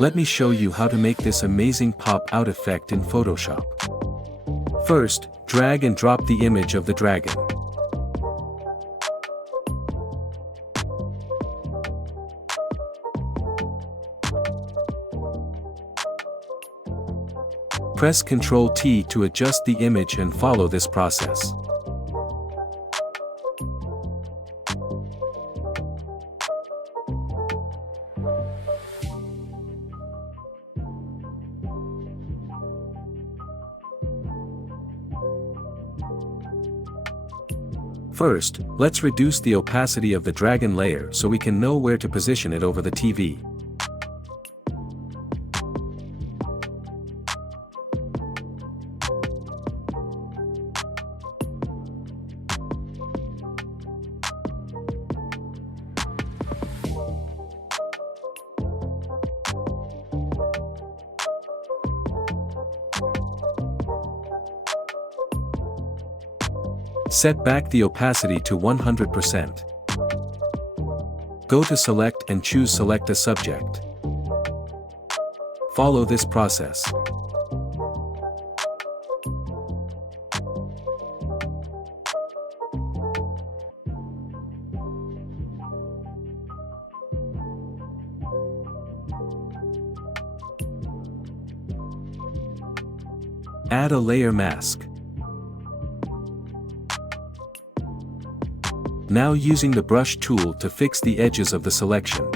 Let me show you how to make this amazing pop-out effect in Photoshop. First, drag and drop the image of the dragon. Press Ctrl+T to adjust the image and follow this process. First, let's reduce the opacity of the dragon layer so we can know where to position it over the TV. Set back the opacity to 100%. Go to Select and choose Select a Subject. Follow this process. Add a layer mask. Now using the brush tool to fix the edges of the selection.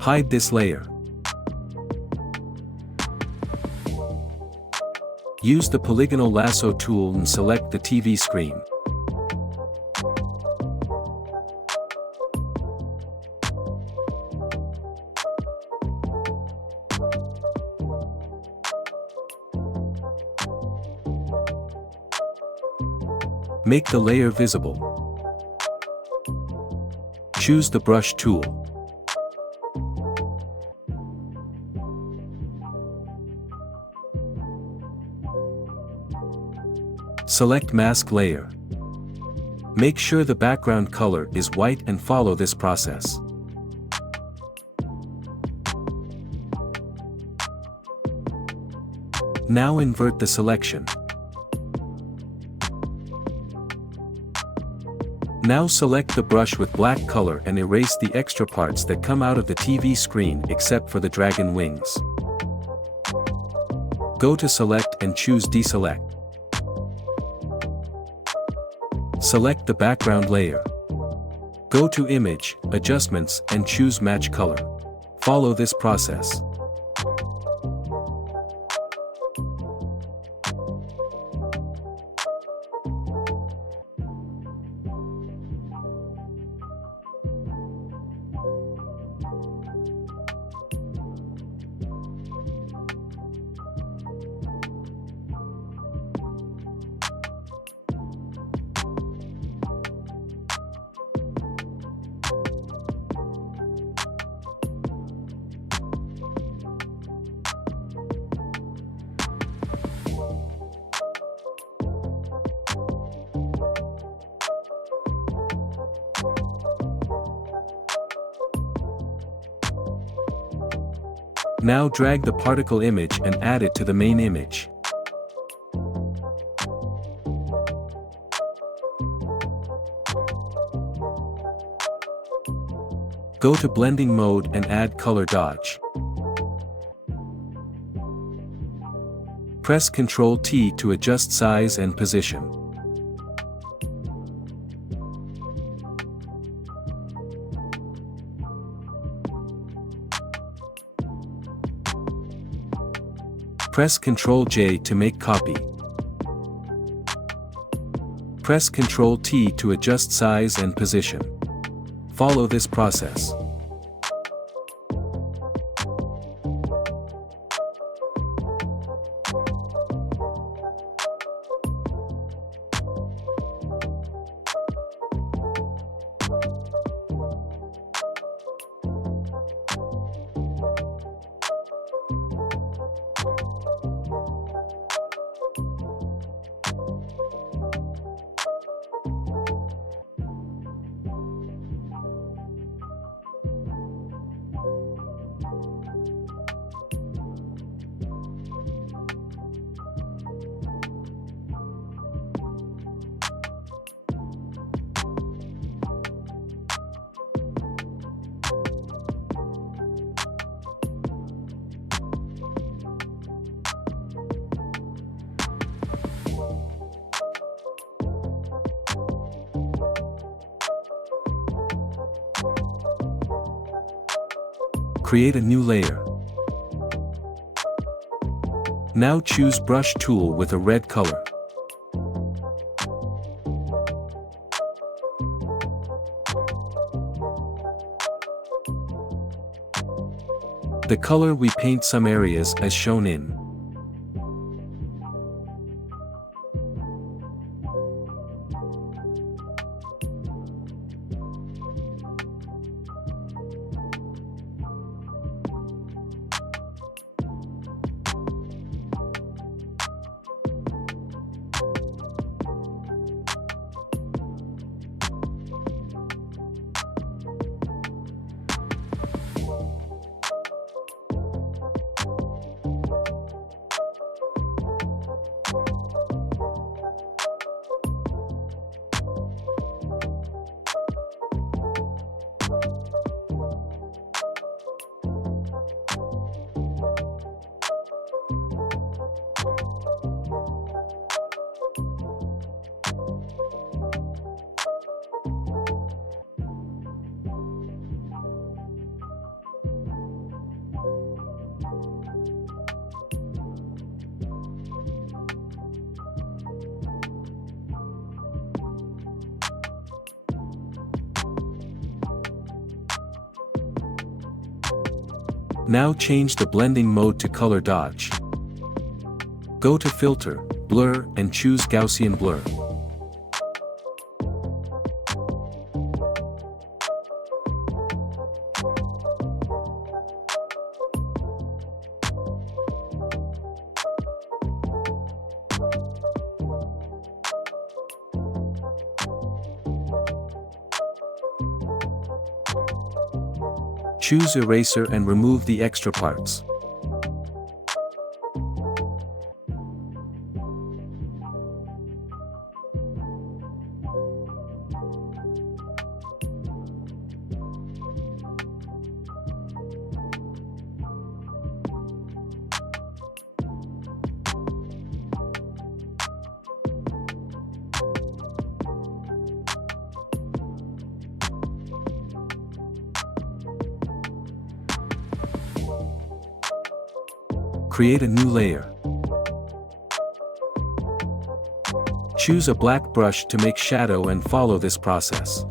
Hide this layer. Use the polygonal lasso tool and select the TV screen. Make the layer visible. Choose the brush tool. Select Mask Layer. Make sure the background color is white and follow this process. Now invert the selection. Now select the brush with black color and erase the extra parts that come out of the TV screen except for the dragon wings. Go to Select and choose Deselect. Select the background layer. Go to Image, Adjustments and choose Match Color. Follow this process. Now drag the particle image and add it to the main image. Go to Blending Mode and add Color Dodge. Press Ctrl T to adjust size and position. Press Ctrl J to make copy. Press Ctrl T to adjust size and position. Follow this process. Create a new layer. Now choose Brush tool with a red color. The color we paint some areas as shown in. Now change the blending mode to color dodge. Go to Filter, Blur and choose Gaussian Blur. Choose Eraser and remove the extra parts. Create a new layer. Choose a black brush to make shadow and follow this process.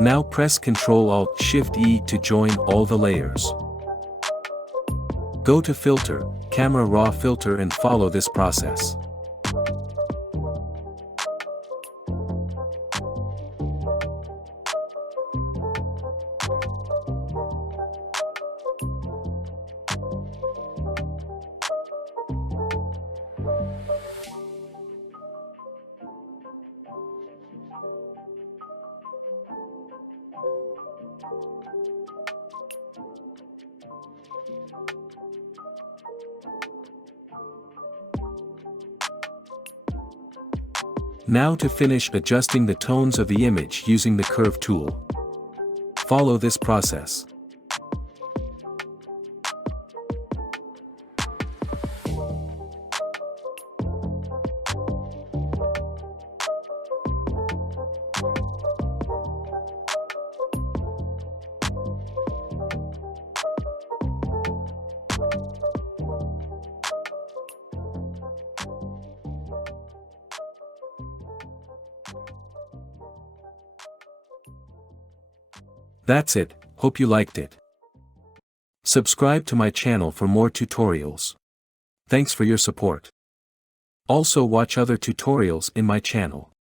Now press Ctrl-Alt-Shift-E to join all the layers. Go to Filter, Camera Raw Filter and follow this process. Now to finish adjusting the tones of the image using the Curve tool. Follow this process. That's it, hope you liked it. Subscribe to my channel for more tutorials. Thanks for your support. Also watch other tutorials in my channel.